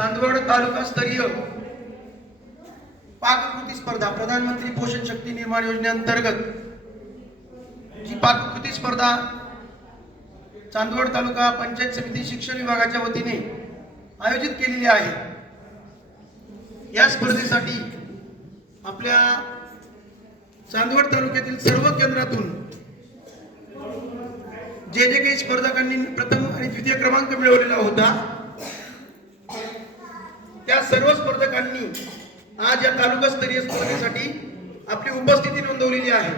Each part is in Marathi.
चांदवड तालुकास्तरीय पाककृती स्पर्धा प्रधानमंत्री पोषण शक्ती निर्माण योजनेअंतर्गत जी पाककृती स्पर्धा चांदवड तालुका पंचायत समिती शिक्षण विभागाच्या वतीने आयोजित केलेली आहे। या स्पर्धेसाठी आपल्या चांदवड तालुक्यातील सर्व केंद्रातून जे काही स्पर्धकांनी प्रथम आणि द्वितीय क्रमांक मिळवलेला होता त्या सर्व स्पर्धकांनी आज या तालुकास्तरीय स्पर्धेसाठी आपली उपस्थिती नोंदवलेली आहे।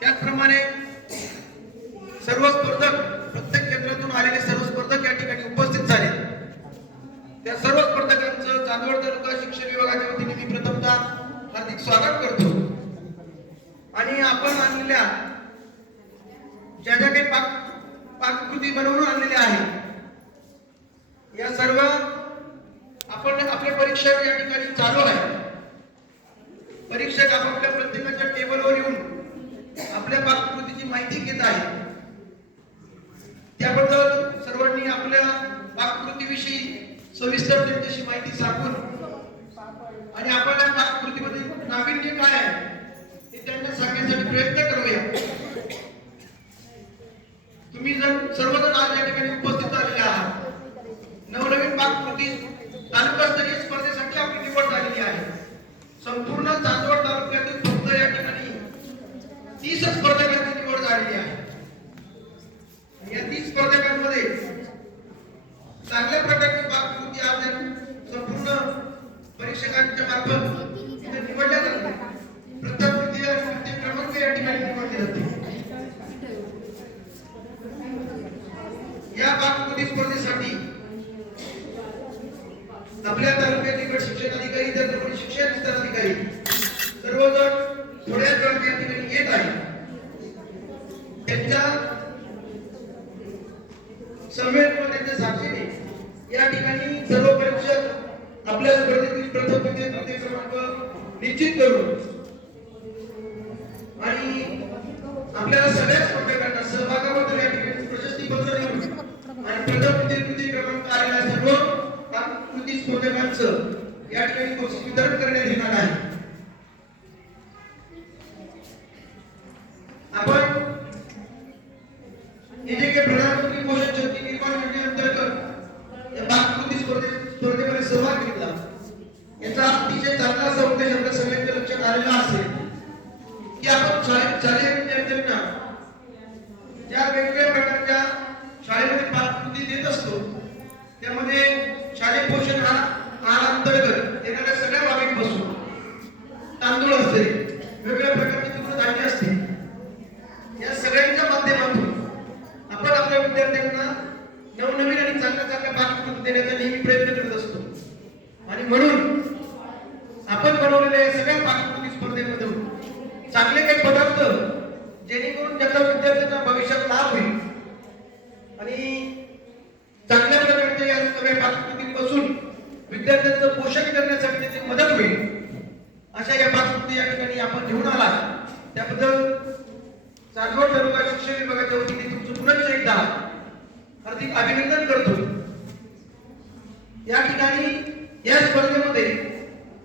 त्याचप्रमाणे सर्व स्पर्धक प्रत्येक केंद्रातून आलेले सर्व स्पर्धक या ठिकाणी उपस्थित झाले। त्या सर्व स्पर्धकांचं चांदवड तालुका शिक्षण विभागाच्या वतीने मी प्रथमतः हार्दिक स्वागत करतो। आणि आपण आणलेल्या ज्या ज्या काही पाककृती बनवून आणलेल्या आहेत या सर्व आपण आपल्या परीक्षा या ठिकाणी चालू आहे। परीक्षक आपापल्या प्रत्येकाच्या टेबलवर येऊन आपल्या पाककृतीची माहिती घेत आहे। त्याबद्दल सर्वांनी आपल्या पाककृतीविषयी सविस्तर त्यांच्याशी माहिती सांगून आणि आपण या पाककृतीमध्ये नाविन्य काय आहे हे त्यांना सांगण्यासाठी प्रयत्न करूया। तुम्ही जर सर्वजण आज या ठिकाणी उपस्थित झालेले आहात। नवनवीन पाककृती तालुकास्तरीय स्पर्धेसाठी आपली निवड झालेली आहे। संपूर्ण चांदवड तालुक्यातील फक्त या ठिकाणी 30 स्पर्धकांची निवड झालेली आहे। या 30 स्पर्धकांमध्ये चांगल्या प्रकारची पाककृती आज संपूर्ण परीक्षकांच्या मार्फत निवडल्या जाते। प्रथम द्वितीय आणि तृतीय क्रमांक या ठिकाणी निवडले जाते। या पाककृती स्पर्धेसाठी आपल्या तालुक्यातील गट शिक्षण अधिकारी तर शिक्षण विस्तार अधिकारी सर्वजण थोड्या वेळात या ठिकाणी येत आहे। त्यांच्या समवेत व त्यांच्या साक्षीने या ठिकाणी सर्व परीक्षक आपल्या स्पर्धेतील प्रथम द्वितीय तृतीय क्रमांक निश्चित करून आणि आपल्याला सगळ्या स्पर्धकांना सहभागाबद्दल या ठिकाणी प्रशस्ती पत्र देऊन आणि प्रथम द्वितीय तृतीय क्रमांक आलेल्या सर्व पाककृती स्पर्धकांचं या ठिकाणी बक्षीस वितरण करण्यात येणार आहे। आपण हे जे काही प्रधानमंत्री पोषण शक्ती निर्माण योजनेअंतर्गत या पाककृती स्पर्धेमध्ये सहभाग घेतला याचा अतिशय चांगला असा उद्देश आपल्या सगळ्यांच्या लक्षात आलेला असेल की आपण शालेय विद्यार्थ्यांना ज्या वेगवेगळ्या प्रकारच्या शाळेमध्ये पाककृती देत असतो त्यामध्ये शालेय पोषण अंतर्गत येणाऱ्या सगळ्या बाबींपासून तांदूळ असते, वेगवेगळ्या प्रकारची तृणधान्य असते, या सगळ्यांच्या माध्यमातून आपण आपल्या विद्यार्थ्यांना नवनवीन आणि चांगल्या पाककृती देण्याचा नेहमी प्रयत्न करत असतो। आणि म्हणून आपण बनवलेल्या या सगळ्या पाककृती स्पर्धेमधून चांगले काही पदार्थ जेणेकरून ज्याचा विद्यार्थ्यांना भविष्यात लाभ होईल आणि चांगल्या प्रकारच्या या सगळ्या पाककृतींपासून विद्यार्थ्यांचं पोषण करण्यासाठी त्याची मदत होईल अशा या पाककृती या ठिकाणी आपण घेऊन आला। त्याबद्दल चांदवड तालुका शिक्षण विभागाच्या वतीने तुमचं पुन्हा एकदा हार्दिक अभिनंदन करतो। या ठिकाणी या स्पर्धेमध्ये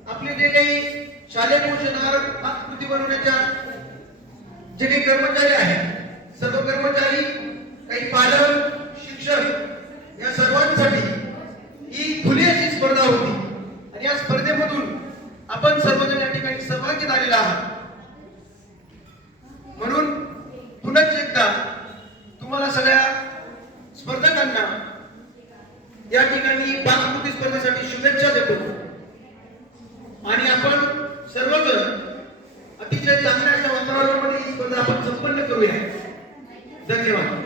आपले जे काही शालेय पोषण आहार पाककृती बनवण्याच्या जे काही कर्मचारी आहेत सर्व कर्मचारी काही पालक शिक्षक या सर्वांसाठी ही खुली अशी स्पर्धा होती आणि या स्पर्धेमधून आपण सर्वजण या ठिकाणी सहभागी झालेला आहात। म्हणून पुन्हा एकदा तुम्हाला सगळ्या स्पर्धकांना या ठिकाणी पाककृती स्पर्धेसाठी शुभेच्छा देतो आणि आपण सर्वजण अतिशय चांगल्या अशा वातावरणामध्ये ही स्पर्धा आपण संपन्न करूया। धन्यवाद।